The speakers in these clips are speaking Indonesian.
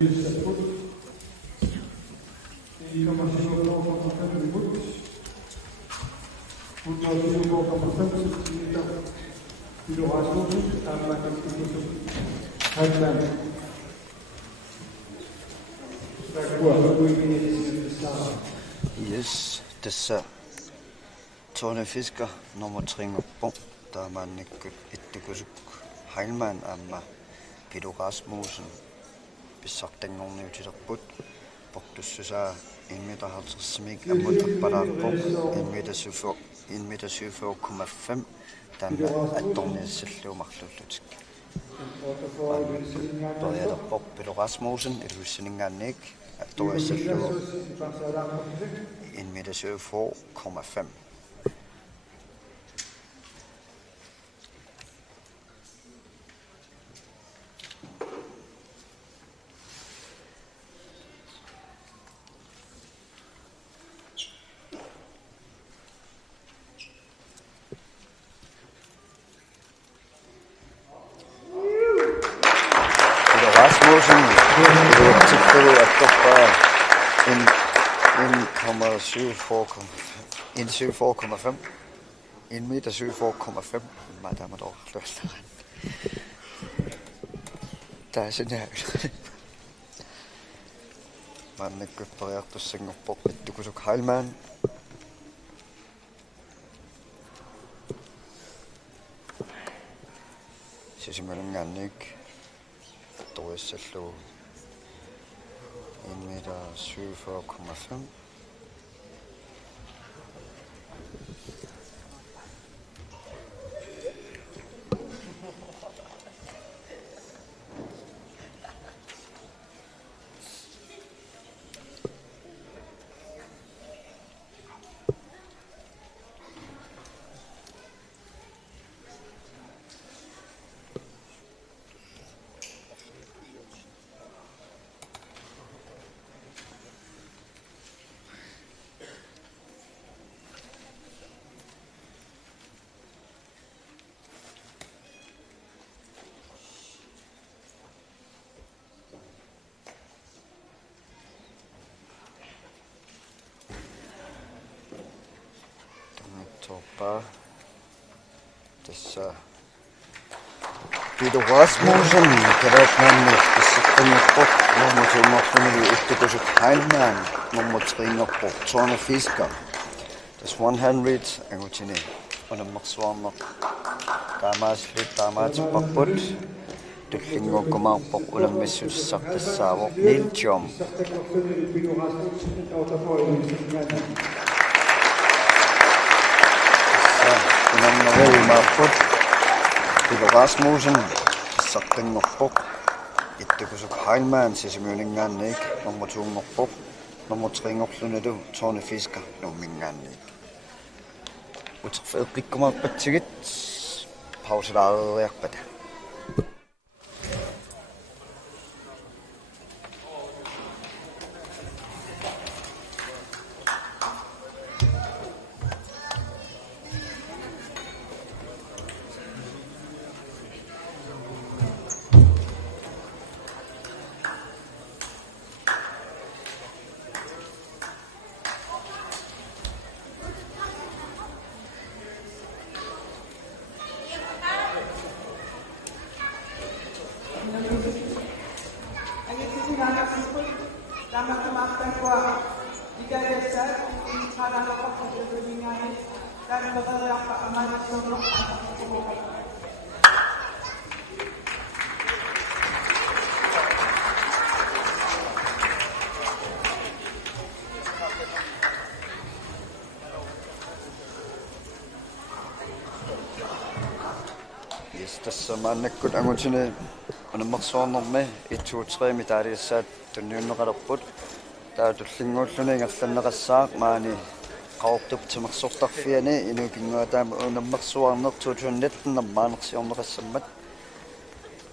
Yes, tässä toinen fisker nummer 3 på der man ikke ettikusuk Heilmann amma Peter Rasmussen besagt den nogen ud til put boktussusa 1,50 meter smik amod tappararpo 1,7,5 meter tämä attorni silluumarlullutik Toyota Bob Peter Rasmussen edussinningaannik attoissallu 1,7,5 meter. Rasmussen, du har tilfældet at doppe 1,74,5 1,74,5 meter, madame dog løsner. Der er sådan her. Man ikke præget på Singapore, du kunne så Heilmann. Så simpelthen ikke. Toisellu 1,7,5 meter. Toppa tässä Peter Rasmussen kerätään sitten nummer 2 ettikusuk Heilmann nummer 3 på Torne Fisker. Das 100 angutini nummer 2 Damas paput Tuklingo komau på ulemmissus saktessavo Niljom. Peter Rasmussen sakten noppok ettikusuk Heilmann sisimyningaannik nummer 2 noppok nummer 3 ngorlunedu Torne Fisker nummingaannik uterfeeqikkumaappatigit pauselaariarpata tässä mannekkut angutine nummer 2 1 2 3 mitariissat tunniunneqalerput taatullinguulluningerlanneqassaaq maani qaortup timersortarfiani inukinguataama unammersuarnertuutunnatnam maanersiorneqassammat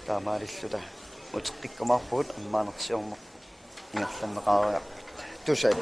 taamaalilluta uteqqikkumarput ammaanersiorneq ingerlanneqaariarput tusai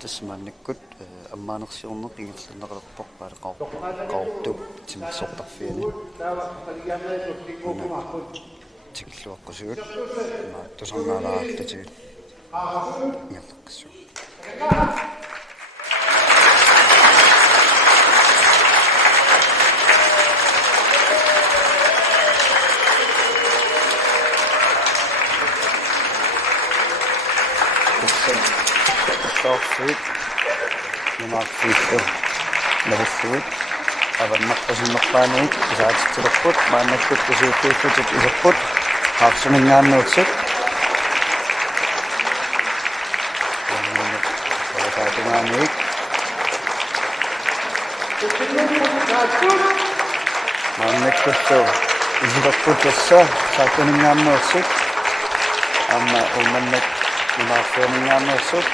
Tasmannikkut ammanersiorneq igilluneqalerpoq qaortup timersortarfiani tikluaqqusuguk tusarnaalaartatigut ngallaqssu issarsuit numaarfiittu navissuit avannaqqasinnerpaanuit isaatiqtilerput maannakkut kusuuttuuttut iserput qaarsumingaannuutsut Tumanik. Manik kusto. Isipagput sa kuninganosuk. Ama umanik kuninganosuk.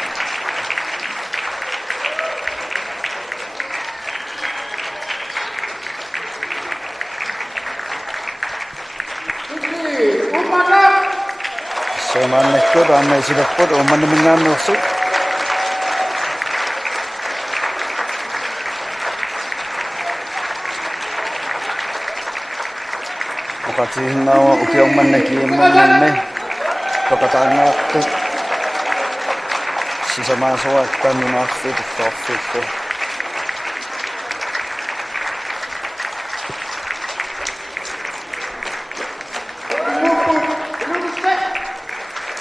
So manik kut ama isipagput umaninganosuk. Katihnawa ukiong man nakiimanne pakatangaktu sisamasawa kanunaffit toffitto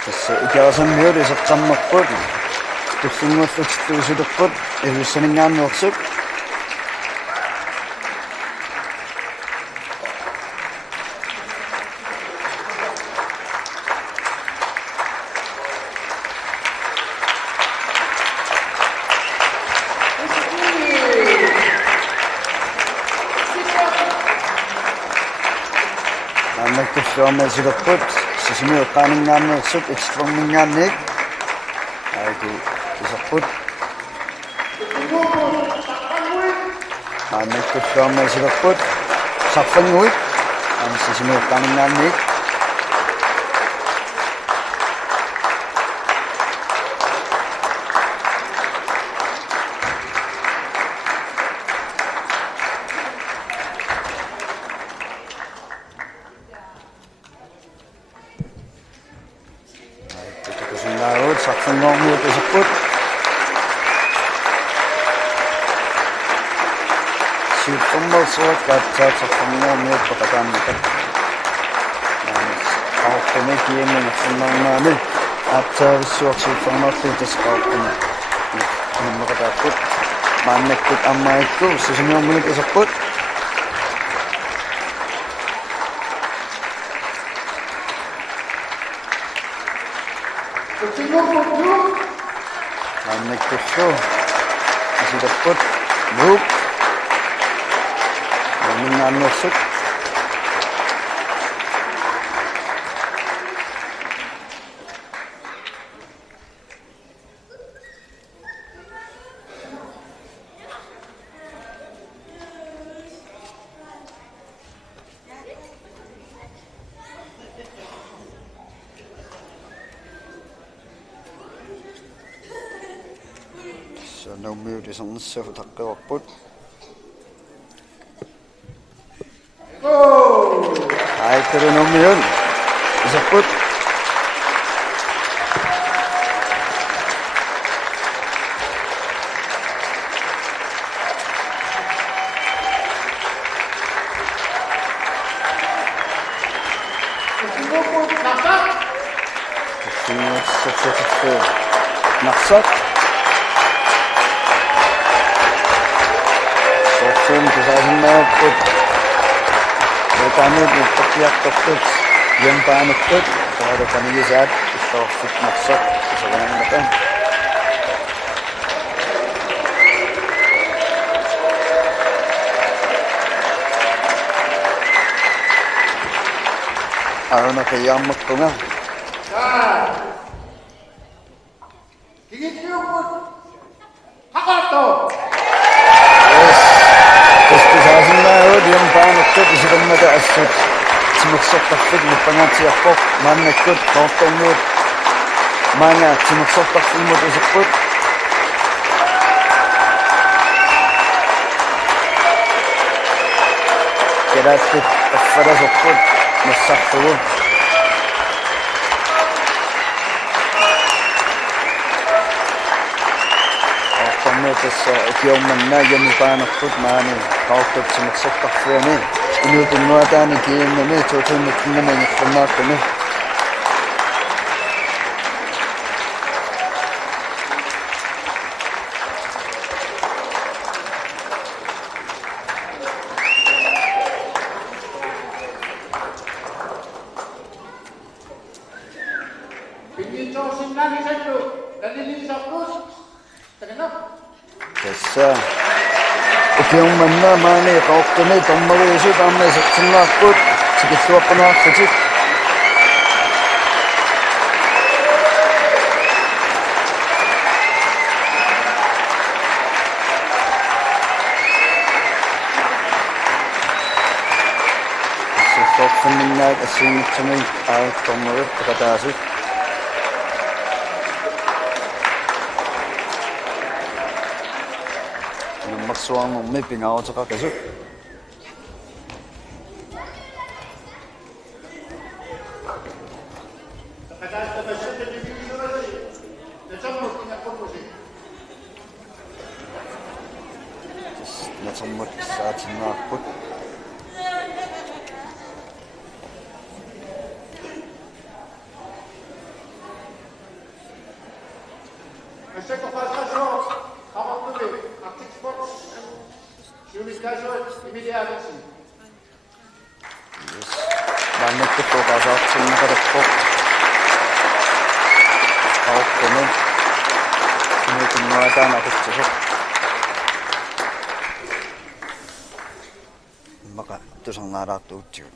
tässä ikäisen myödyssä kammapput tuksinguttuttuisudupput ivissaningaannuorsut Suomen sidoput, sisimiu qaningaanneersut extremmingaannik aitu isaput aannikku Suomen sidoput saffanguit an sisimiu qaningaannik Saksangomuut isaput siirtummalsuat katsaat saksangomuut pakataannikat qauqqumi kiimmangersunnaarnaani aatsaavissua siirtummalluutas qauqqumi nimmakataapput maannakkut ammaikku sisimiormunik isaput Annekkussu isidapput nuuk mingaannussut no myydi sonnassa takkawapput ai teru no myyn isapput naksat Tusahinnaaput Rutanut nuttukiaqqapput Yampaanukput Taadakanigisaat Issaorfut naksat Isaganannatan Aruna kayaammakkunga Higitiuput Hakato Yang paanakkut isidammata assut timuksortarfik nippangaatiarpoq maannakkut qaortormuut maanga timuksortarfilmut userput kedaattut affalasorput nassartugu qaortormuutassa ukiormanna yamipaanarput maani qaortortimuksortarfuani inuutunnuataani kiinnami tuutunnukkinnami ngiqqunnaartumi 김민초 신남이 선수 런닝리서 크루스 terkenal. Tässä Ukiongmanna maani qauqqani tammariisu taammaisaqsinnaarput tikilluaqqanaarlutik sissorfinninnaat assiinngitsumi aartornerit taqataasut maksuarnermi pingaruteqaqasut natermut saatinnaarput Lannettuqasaartinneqalaqquq qauqqani kinuutinnuataanaqutsusuq maqa tusarnaalaartuutsigut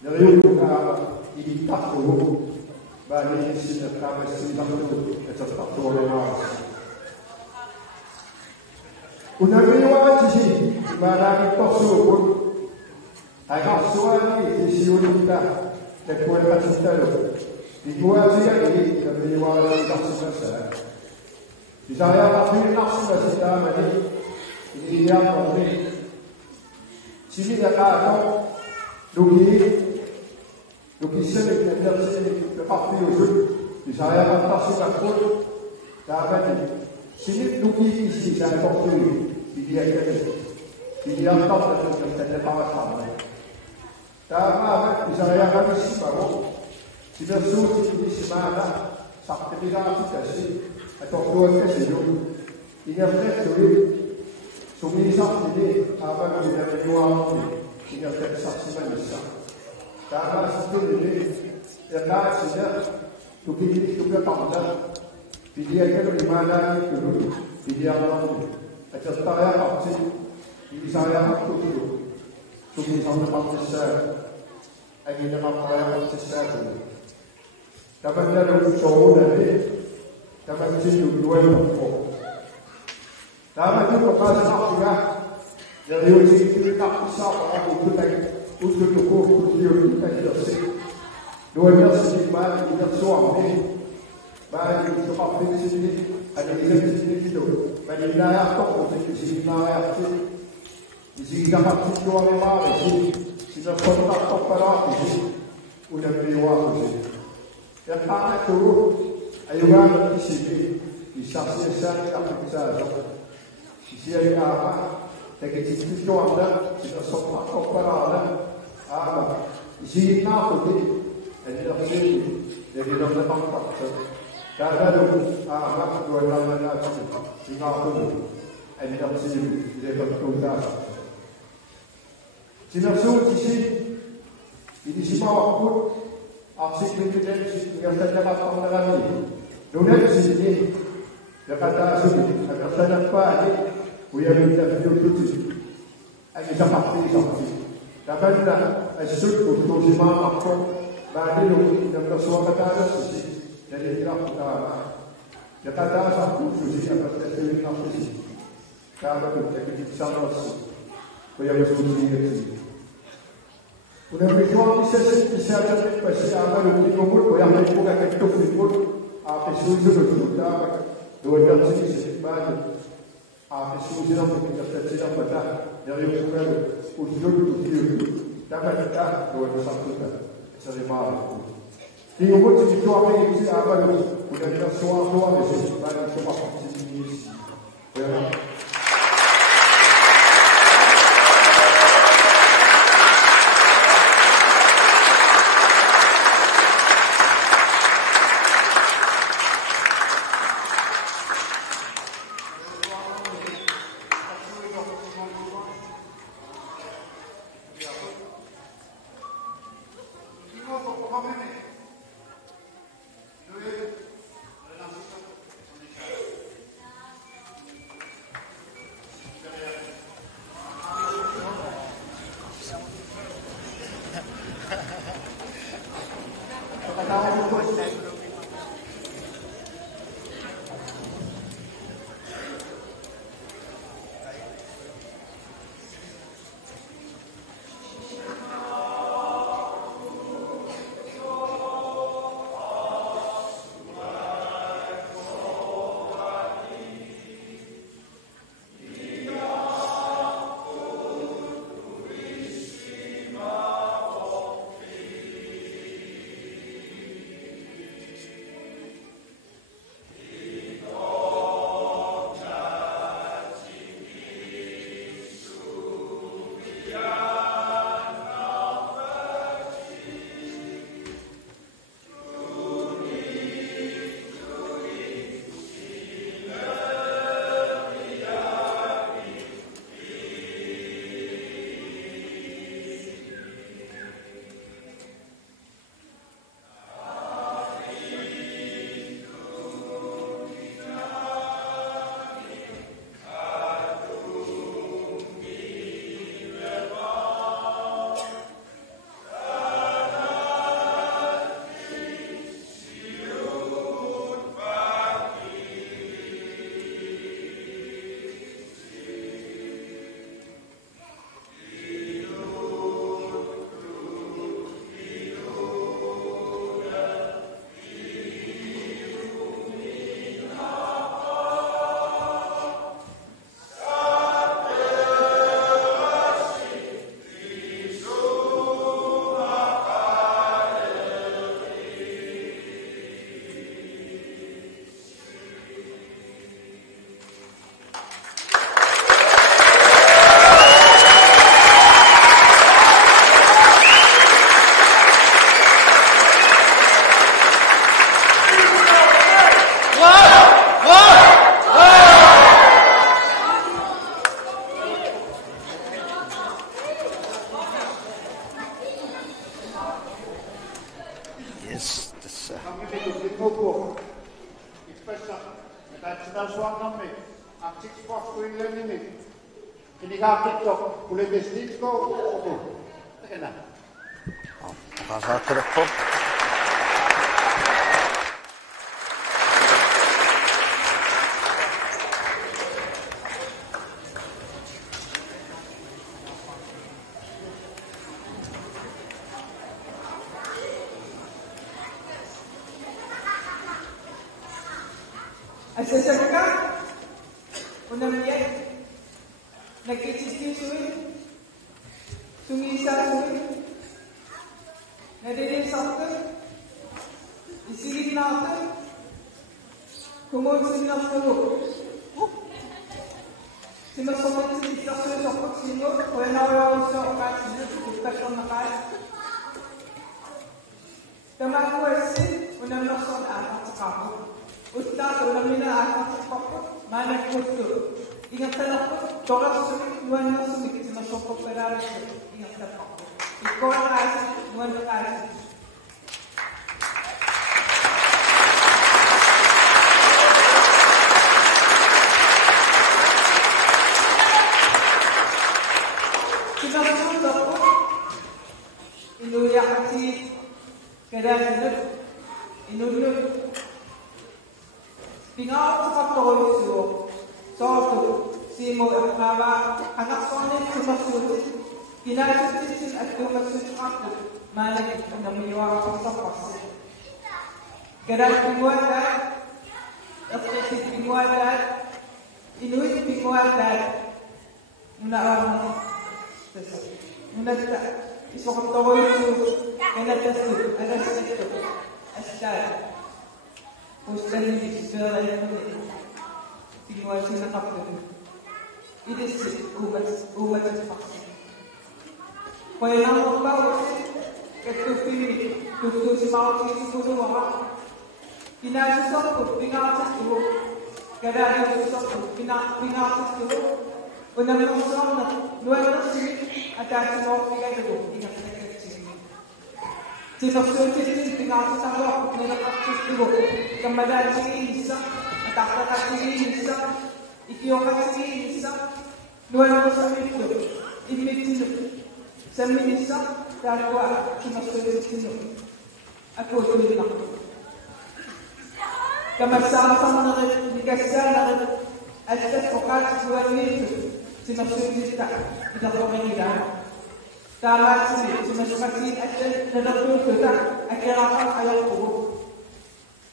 Nell'ultima il bani sina kama sina tu etata tole mas unamiwa sisi barang tosu pun agak suami disiurita tekun kacita lo dibuat dia ini unamiwa tak selesai di saya tapi nak selesai mani ini dia mani sini dah kau Duki sini kita sini lepas piusut di saya atas sudah pun dapat sini duki isi saya topik di dia tak ada kawasan. Dapat di saya kami baru tidak suci di mana sakit tidak kasih atau dua kasih ini ada sumi sakit ini apa kita berjuang ini ada saksi manusia. Karena sebelum ini, yang sudah tuki juga tahu dia itu di mana itu, dia orang itu, saya pasti, ini saya waktu itu, tuki sama pasti saya, ini nama saya pasti saya tu. Dapat dari show dari, dapat sini dua orang. Dapat itu kalau saya dari uji kita bisa orang itu untuk tubuh kita hidup dua jenis bagi kita suami bagi sebab di sini ada di sini itu bagi wilayah toko di sini wilayah di sini dapat situasi mana di sini kontak operasi di sini udah beriwa di sini yang tak itu ayuan di sini bisa selesai apa bisa sisi apa Jadi itu ada kita sopak operasi apa isi apa tu ada sini jadi dalam tempat karena apa dua tahun lagi Singapura ada sini dia bertugas Singapura ini semua waktu aksi presiden yang saya dapat mengalami dunia di sini Jakarta sini ada saya dapat Buya minta video tu, ada dapat video. Dapat dah, esok tu semua apa, bagi lu yang bersuara kata sisi, jadi kita kita kata satu sisi apa sesi apa sisi. Kalau tu jadi sama sisi, buya bersuara sisi. Udah berjuang sesi ada pasti apa lu umur buya berjuang kita umur apa sisi tu kita dua jam sisi bagi. Apa solusinya untuk kita tidak pada dari ukuran ujian itu dapat kita dua satu kan selama di umur itu apa yang kita apa sudah kita suara di sini bagi semua sini Yes, tässä. Hankitusti koko. Ikspessa. Me täytyy suonamme. Aksiksi poskuille nimi. Kini kaakitto. Kuljetistitko. Opo. Tekenä. Tasaattele pop. Asasaka, unamiyat, nagkitsisisuin, sumisasuin, nadidinsakta, isiginata, kumunsinakta, simasokot sinisakta sokot sino, kuyanawawang sa okat sino, kutakang nakai. Tamang question, unamnason akat sa kapo. Ustaz ulamina akan sepokok mana kutu. Ingat sepokok, tolak sumik nuan sumik cuma sepokok berada ingat sepokok. Ikon kasih nuan kasih. Cuma sepokok. Inu yang kasih kadang-kadang inu Pingaw sa Katoliko, Soto, Simo at Hava, anak sonin sumasulit, kinasulitin at lumasulit ako, malig ang namiwa ko sa pasi. Kadang pinguatan, at kasi pinguatan, inuit pinguatan, muna iso ko Katoliko, kanatasu, araseto, astal. Ustan hindi segala yang tinggal sila kapten. It is umat vaksin. Kaya nang magbawas, katupin, tutu si Mao si Puno waka. Pinasusok ko, pingasas ko. Kada susok ko, pingasas ko. Unang susok na, luwan na sini, at ang sumok bigay ko, ingat na kasi. Sinusulit pingasas ako, nilakaksus ko. Kemudian sini bisa, tak sini bisa, ikiokan sini bisa, dua orang sami itu, ini itu, sami bisa, darwa cuma sulit itu, aku tulis nak. Kemudian sama nak dikasih nak, ada fokus dua itu, cuma sulit tak, tidak boleh tidak. Kalau sini cuma seperti ada dalam tu tak, akhir apa ayat tu.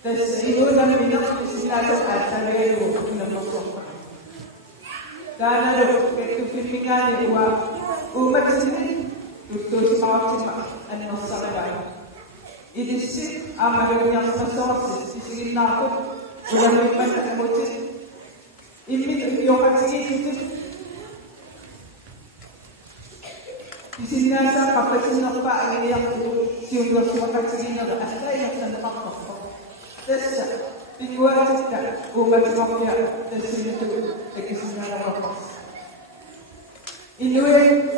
Terus itu dan minyak istilah ada lagi minyak kosong. Dan ada ketujuan dua umat sini tutur semacam ane masalah. Ini sih amalnya masalah sih nakut udah memang emosi. Ini yokat sih itu. Di sini ada kapasitas apa yang siung yokat sih ada yang ada apa. Dessa, pinguat kita, umat wakya, dessa itu, ekisnya apa? Inuin,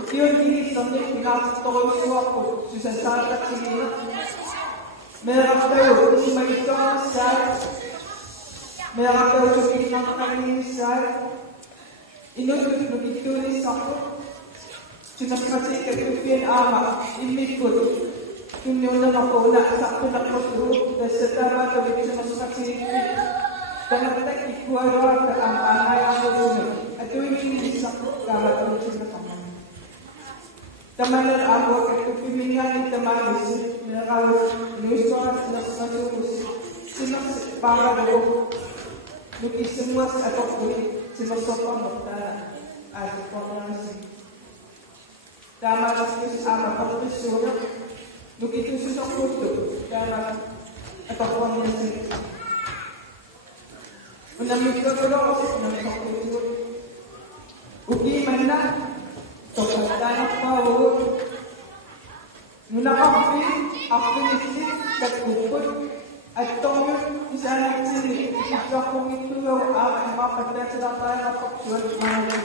ukion ini sampai pingat tolong suapku, susah saat sini. Mereka tahu, semua itu saya. Mereka tahu seperti apa ini saya. Inuin begitu ini satu. Cuma kasih ketujuan ama, ini pun. Tunjukkan aku nak satu nak masuk dan setelah itu bisa masuk ke sini. Dan kita ikut orang ke amanah yang berbunyi. Itu ini bisa kalau terus bersama. Teman aku itu pilihan teman itu kalau nusa masuk sini para dulu. Lukis semua atau kulit semua sopan bertanah. Ada koordinasi. Teman itu sama seperti surat. Begitu susah foto dalam atau komunikasi. Menambil kalau menambil foto. Ugi mana? Topik tanah power. Menakapi aktiviti terkumpul atau di sana sini. Jika itu yang apa pada selatan atau suatu mana.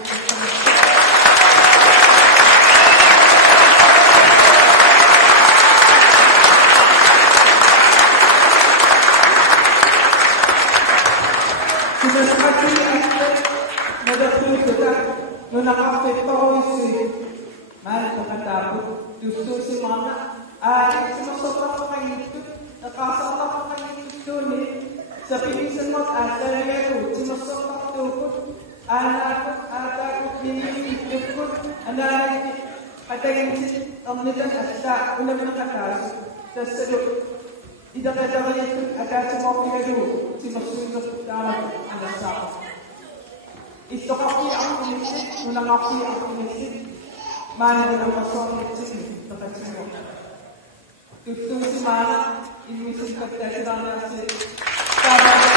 nung nakapito isi, man pagkatapos, gusto si mana, ay sumasok ako kayo ito, nakasok ako kayo ito ni, sa pinisan mo at talaga sumasok ako ito, anak ako pinipit ko, anak katayin ang nilang asya, ulam ng katas, sa salot, idakadawa ito, at sa mga pinagawa, sumasunod tayo ang asya. Ito kapi ang pumisip, nung kapi ang pumisip, mana ng pasok at sinig, pagkatsin mo. Tutong si mana, inumisip ka tayo na si Tama na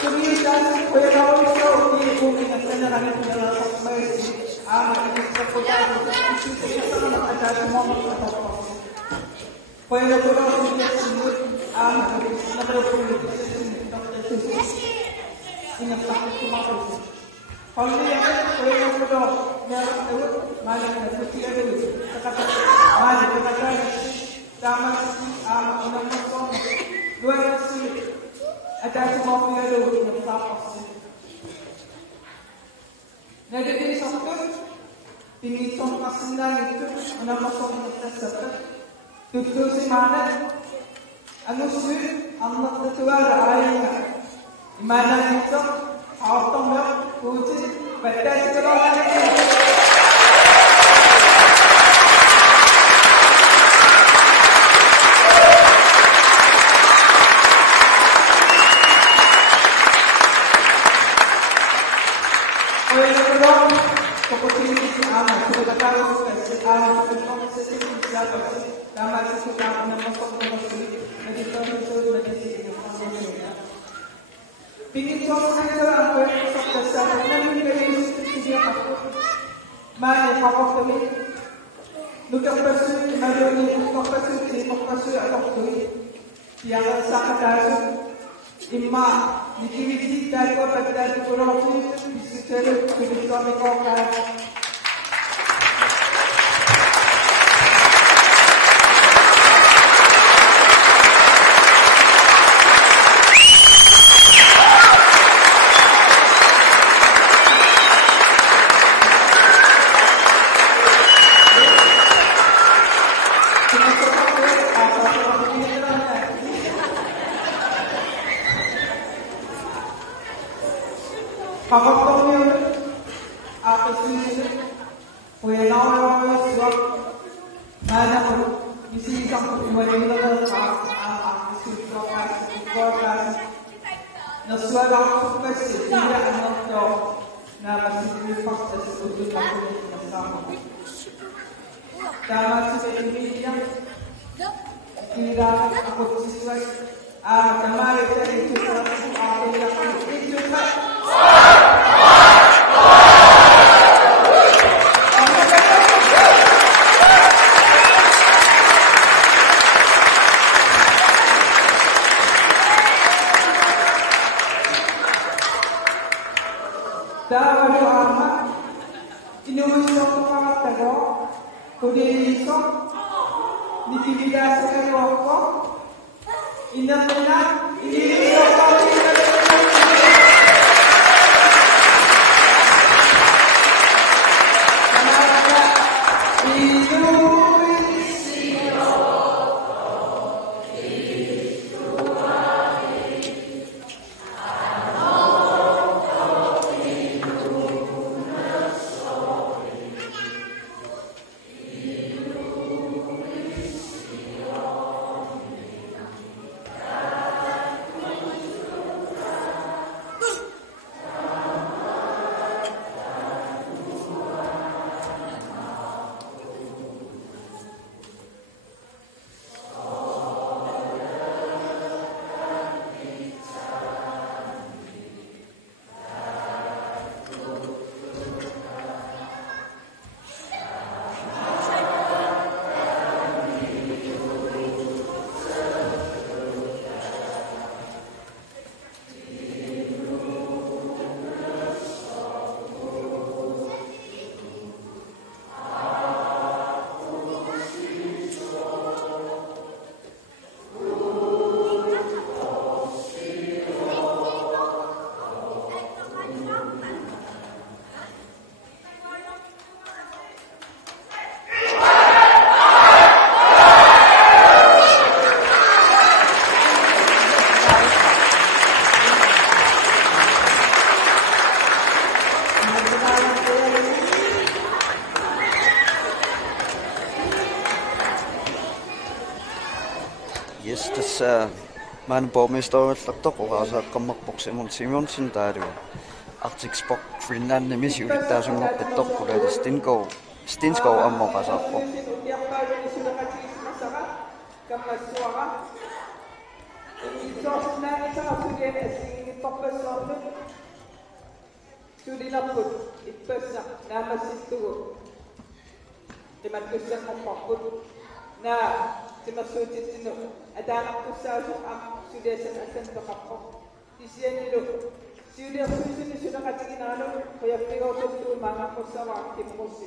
Sumiyan, kuya na ako ito, hindi ko minagsan na kami pinalasak may Puede probar Pinitong kasindan itu, menamasok nagsasabat. Tutto si mana, ano sir, ang nagtatuwa ay nga. Imana nito, autong mo, puti, batas ko lang natin. Pingin ko ako na ang pwede sa kasama na yung kayo siya ako. Maya ako kami. Lugang pasu, marunong yung pasu, simok pasu ako tuloy. Yang sa kataso, ima, nikiwisit tayo pagdali ko rin ako, bisitero, kulit kami ko kaya. Kapag yun, ako siya, kuya na ako swak, mana ko, isisang ko, iwanin na lang ang suko kasi, naswag ako kasi, hindi ano to, na masipilipak sa suko na ko na kasama. Tama sa kaibigan, tira ako siswag, kamari sa ito, ako na ko, ito ka, Dahil amat, inuwisok ko kakatago, kudilisok, nitibida sa kayo ako, inapunan, inilisok ko Yes, tässä man borgmesterullertok oraasaaqqammarpoq Simonsen taalu Arctic Sport Finland nimis yurittaasungorpittorpula Stinskov ammoqasaarpo Timassuutitinu ataanaqtussaasuq suliasan asantoqarpo tisianilu siuliarsuusini sunaqatiginaalu qoyappigoortortuu maangaqqussavaa kimmussi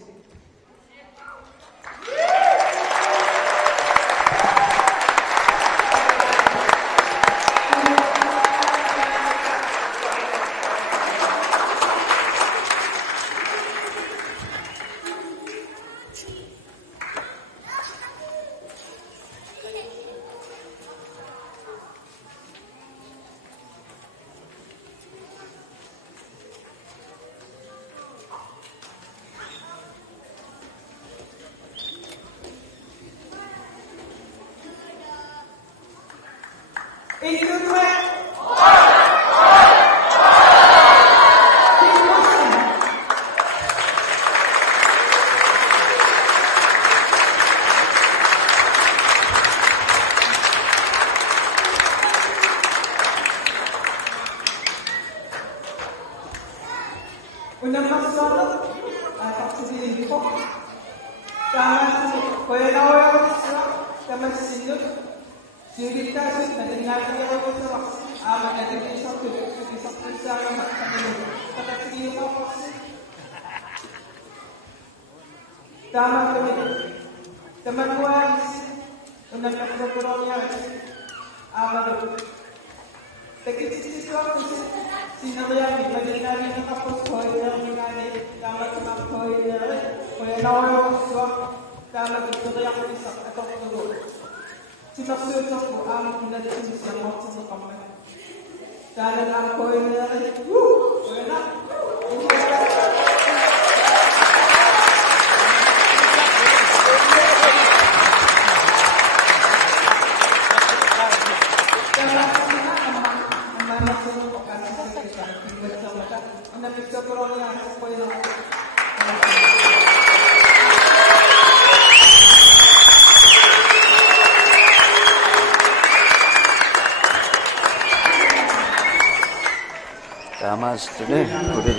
Tamaastune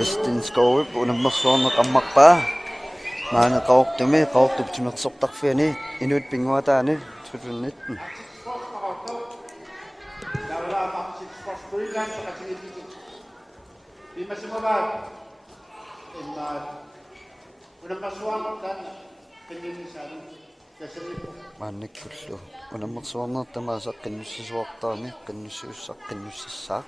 Stinskov unammersuarneqammarpaa maaneqaortumi qaortuptimersortarfiani inut pinguataani 2019 maannikkullu unammersuarnertamaasa qinnussisuartaami qinnussissaa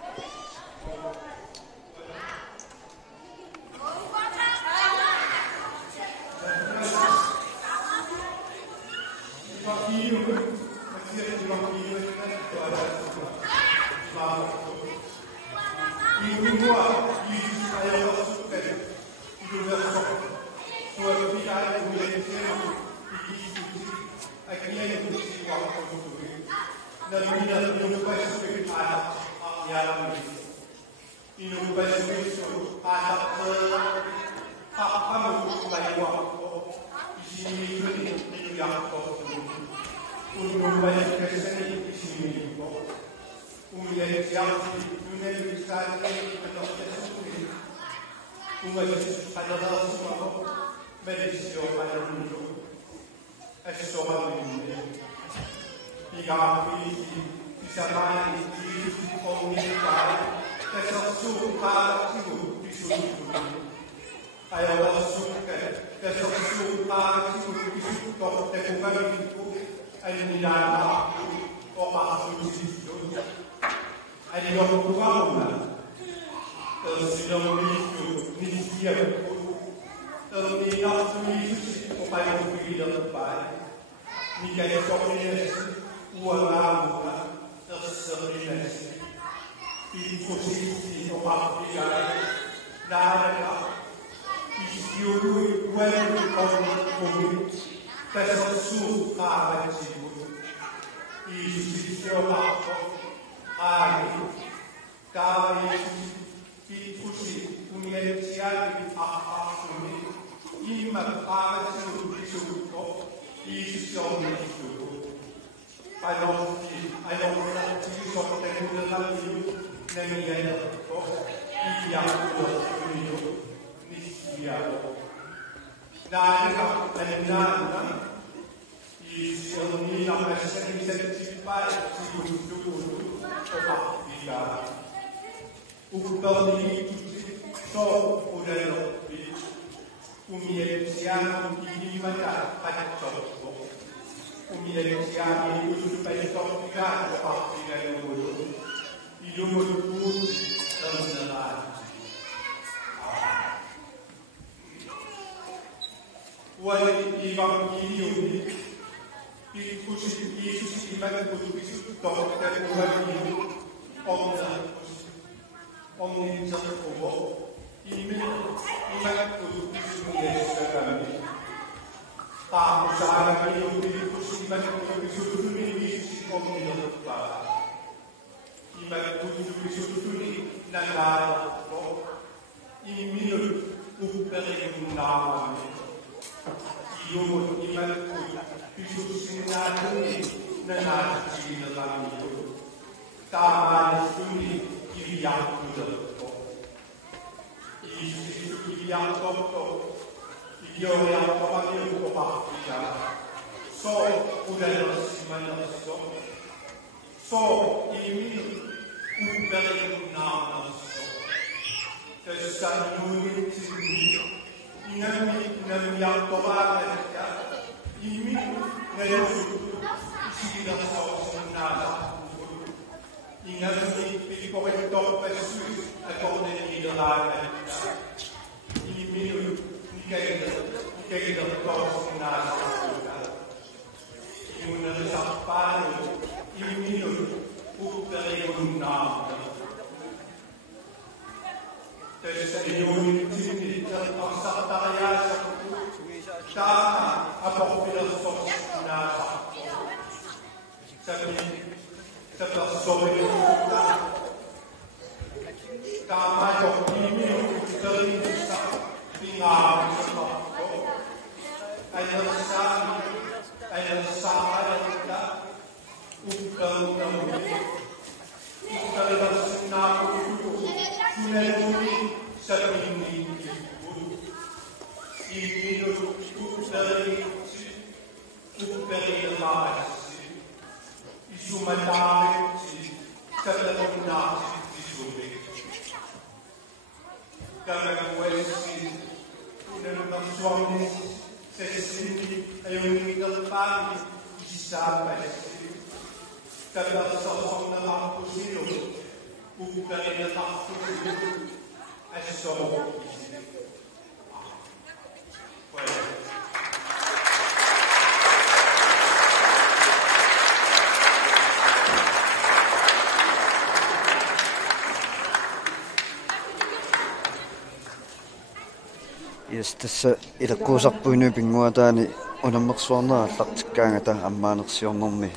Yes, tässä ilakkuusarpuinu pinguataani unammersuarnerallaqtikkaangata ammaanersiornermi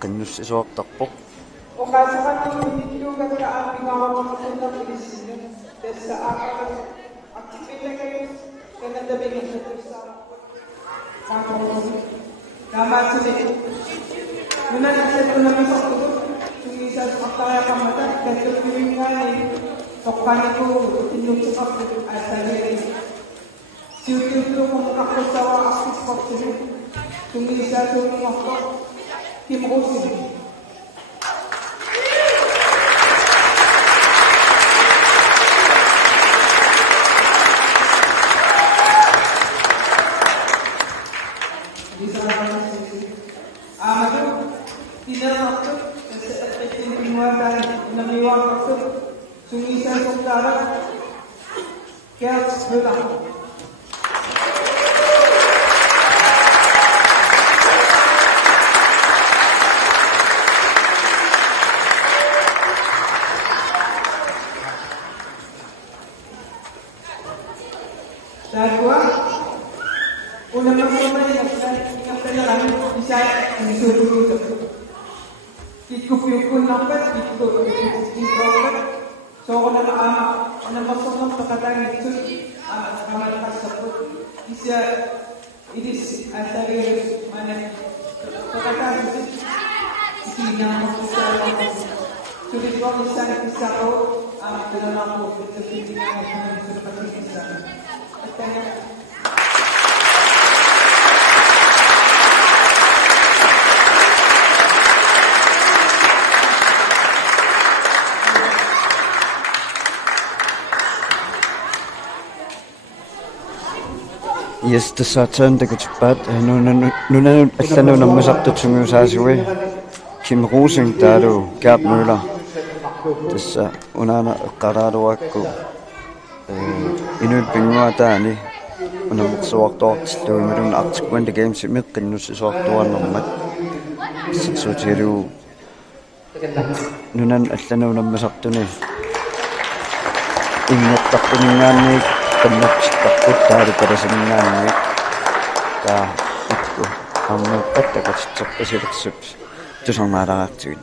qinnus isuartarpoq Siutiu komunikasisawa aktif vaksin, tungisa waktu tim usin. Amadu tidak waktu seperti penguatan namiwan waktu tungisa saudara Kels belah. Dua, una persona yang bisa disuruh kikupyukun nampet kikupyukun so na masomong pagkatang ito kamar kasapot isya idis asari mana pagkatang isinya maksudnya sulit ko isang isa ko pinanang ko sa pinilang ko sa pagkakisa at kaya Yes, tässä työntekijät nunen allan nammasartu tungusaasui Kim Rosing taaru Gert Møller tässä unana qaraaluakku inut pingua taani unamuksuartoort tuimalun artikkuan games meqqinnussisuartuarnermat sitsutiru nunan allan nammasartuni innettaqquningaanni qannaqsiqqaqqut taaru parasinnaanni taa ikku amma pattaqatsitsorpasilersup tusarmaalaartuin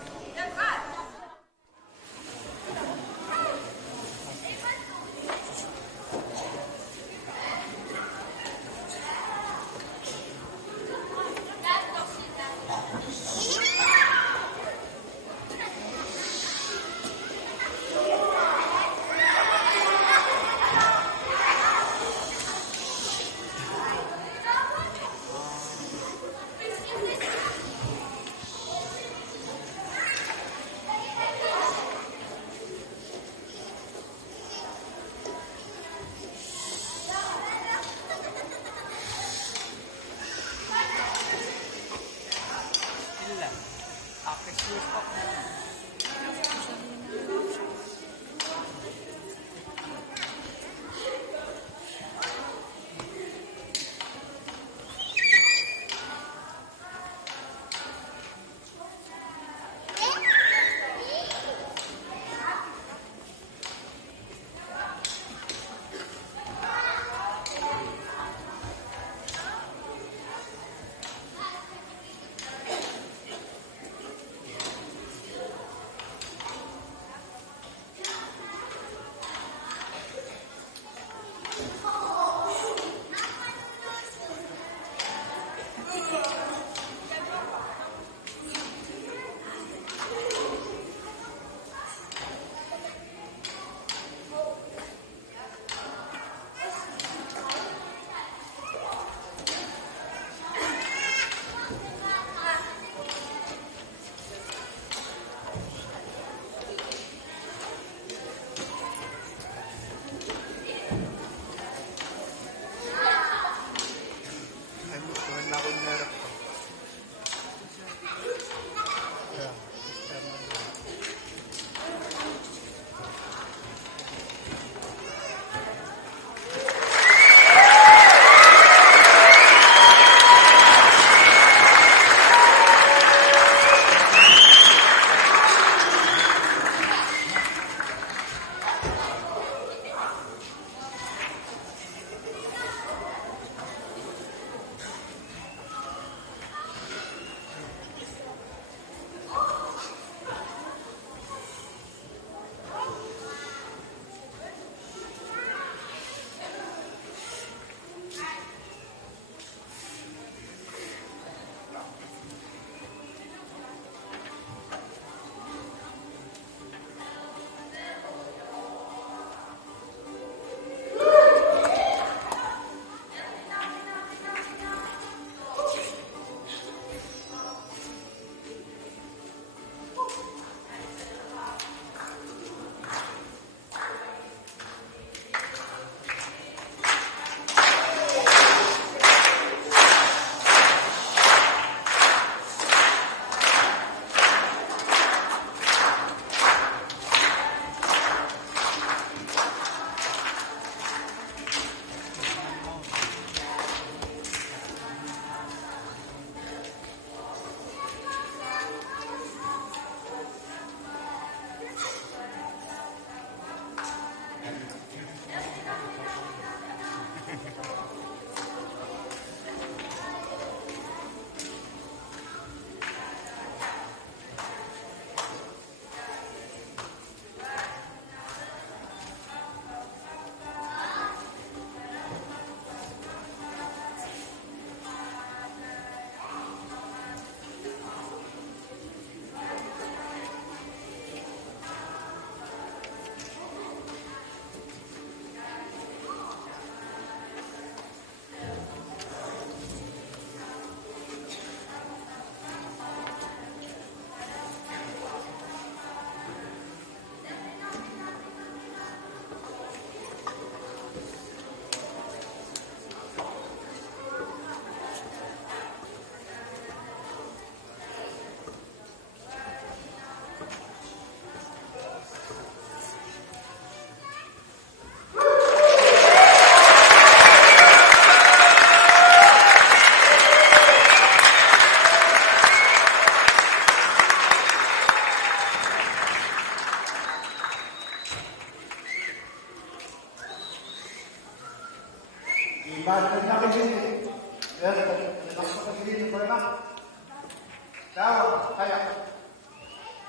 Tahu kayak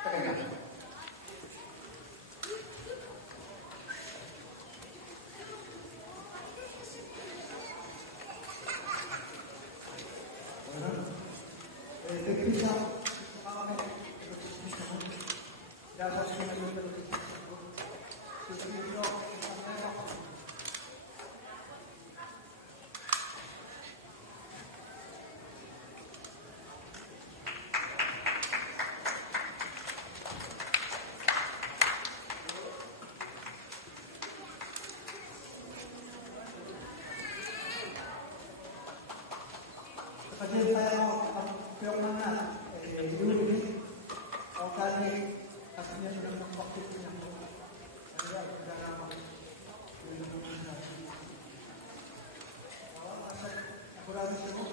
tegaknya. Kasi tayo ang mana yun o kasi niya silang magpakit niya kaya naman akurado siya mo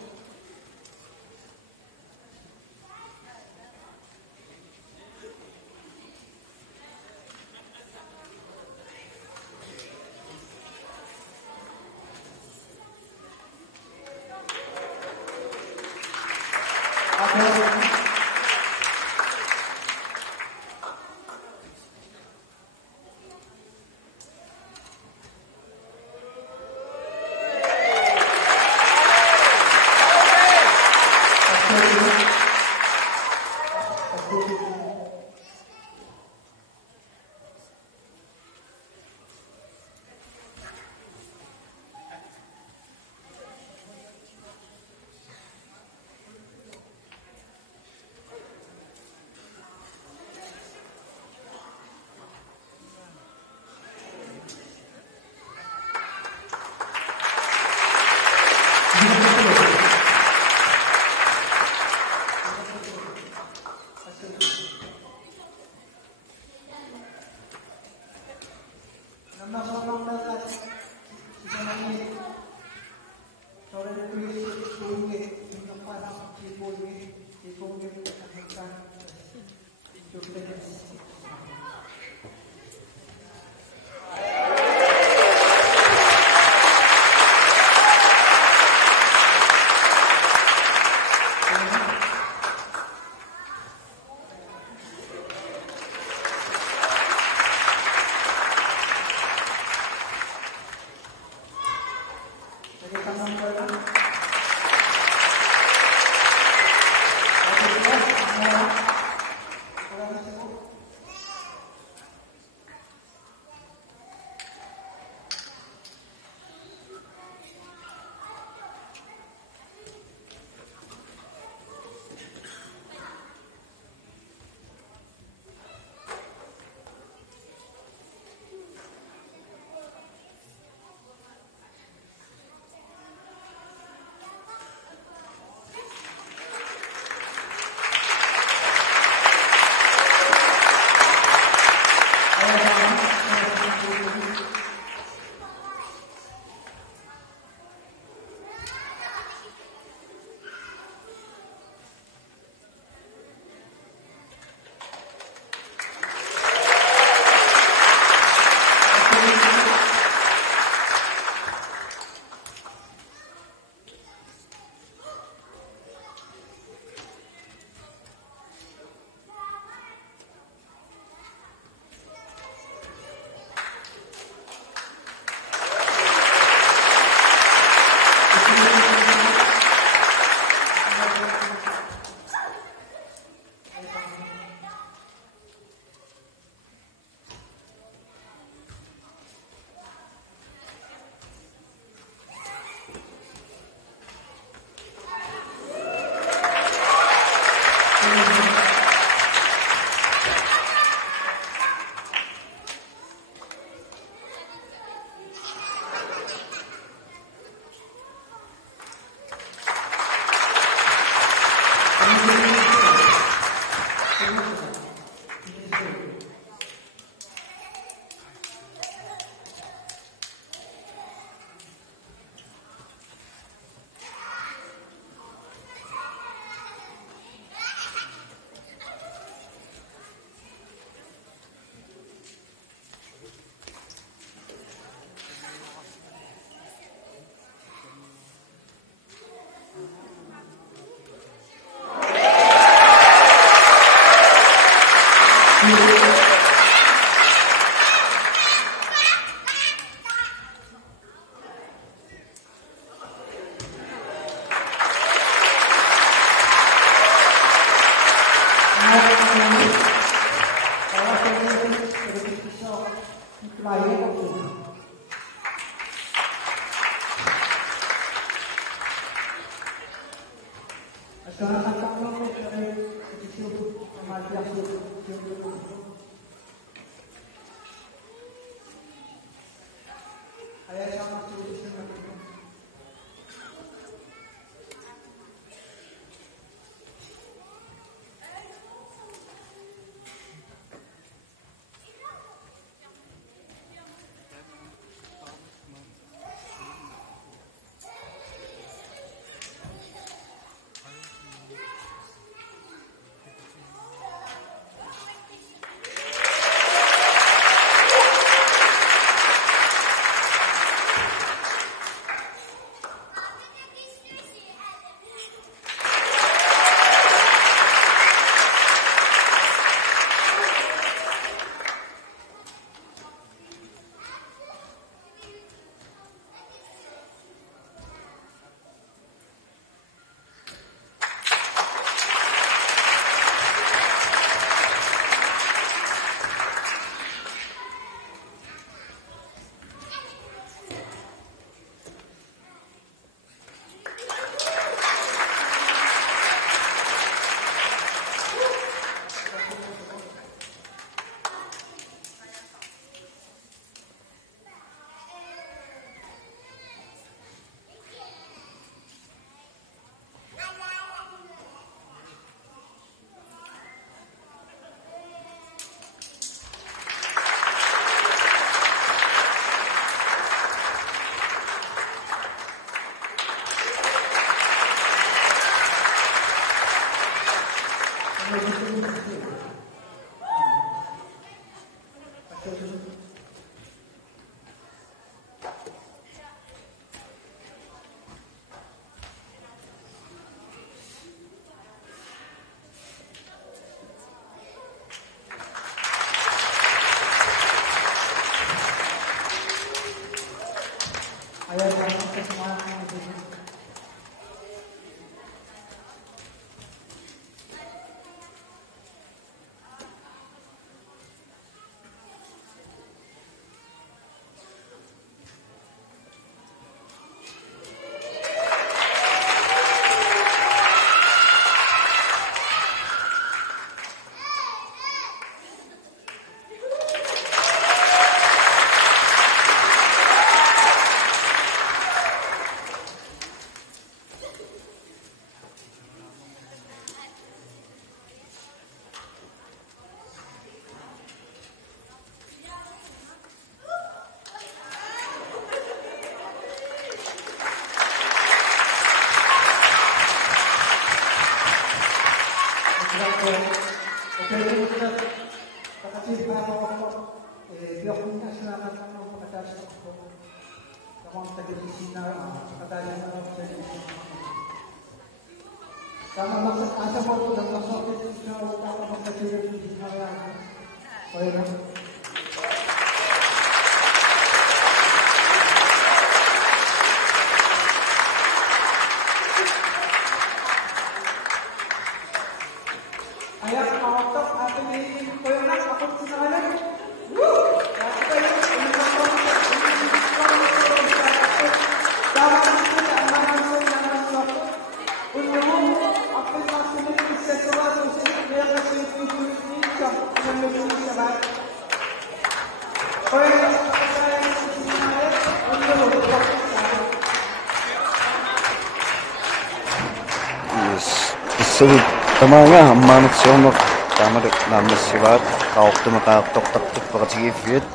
Tamanga manut sonok tamar namsivat qaaqtuma qaaqtoqtartuq paqatigiiffiat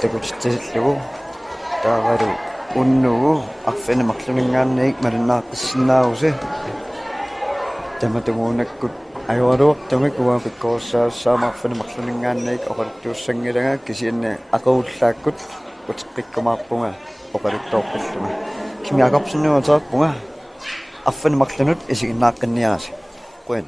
takutsitsillugu taavaru unnugu arfina marluningaanniik malinnaaqqissinnaarusi tamatuguunakkut ajualuortamik uapikkoossaassaaama arfina marluningaanniik oqaluttuussangilanga kisiinni aquullaakkut utiqqikkumaarpunga oqaluttoorpalluma kimi aqarpsinnuutaarpunga arfina marlunut isiginnaaqqinniyarasi quen